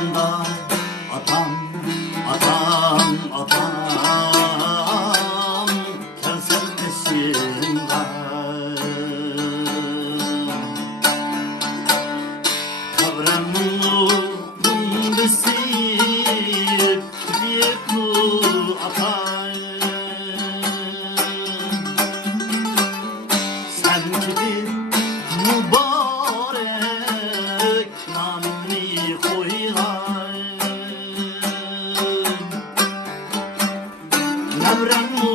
Atamda atam, atam, atam Kevser peşinde Kavremluğun besip Diyeklu atay Sen gibi mübarek namni koyay Nevremlu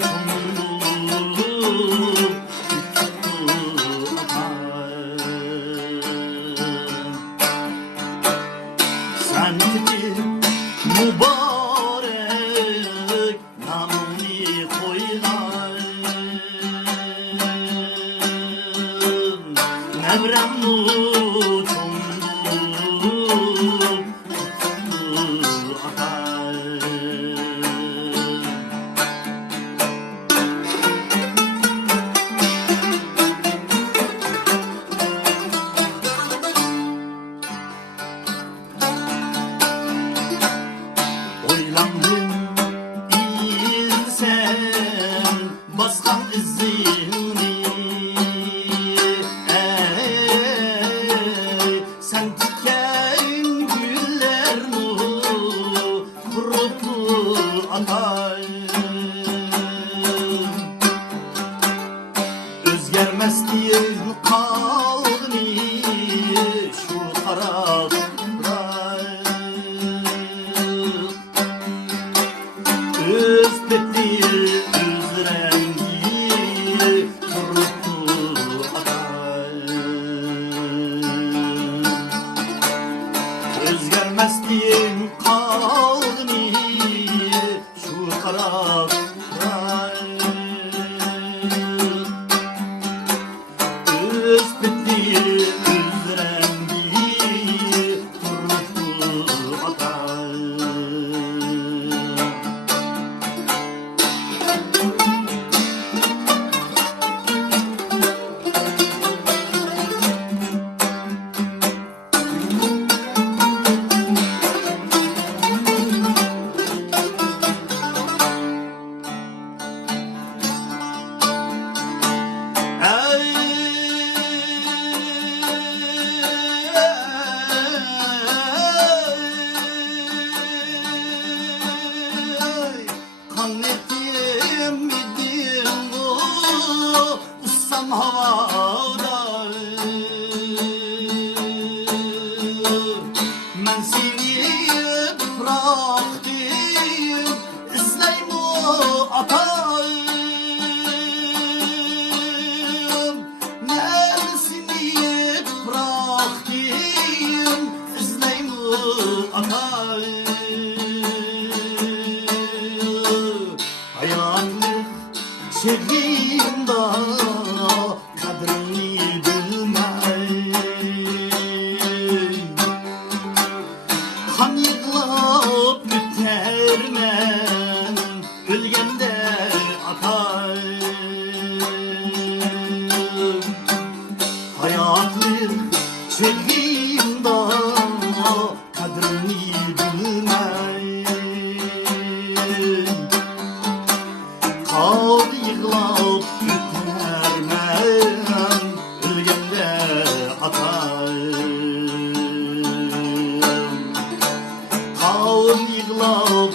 çumlu Sen gibi mübarek namni koyay Nevremlu çumlu atay Oylandım ilsen baskan izini Sen diken güller mu kurup atay Özgermez diye kaldım şu tarafta Öz betli, öz rengi kurup atay Özgermez diye kaldım şu tarafta Öz betli, öz rengi kurup atay Kannetim idim bu ussam havada Ben seni bıraktım izleyim o atayım Ben seni bıraktım izleyim o atayım Hayallik şehrinde kadrini bilmey Kan yıkılıp bitermen ölgende atayım Hayallik şehrinde kadrini bilmey Kal yıkılıp bitermen ölgende atayım Kal yıkılıp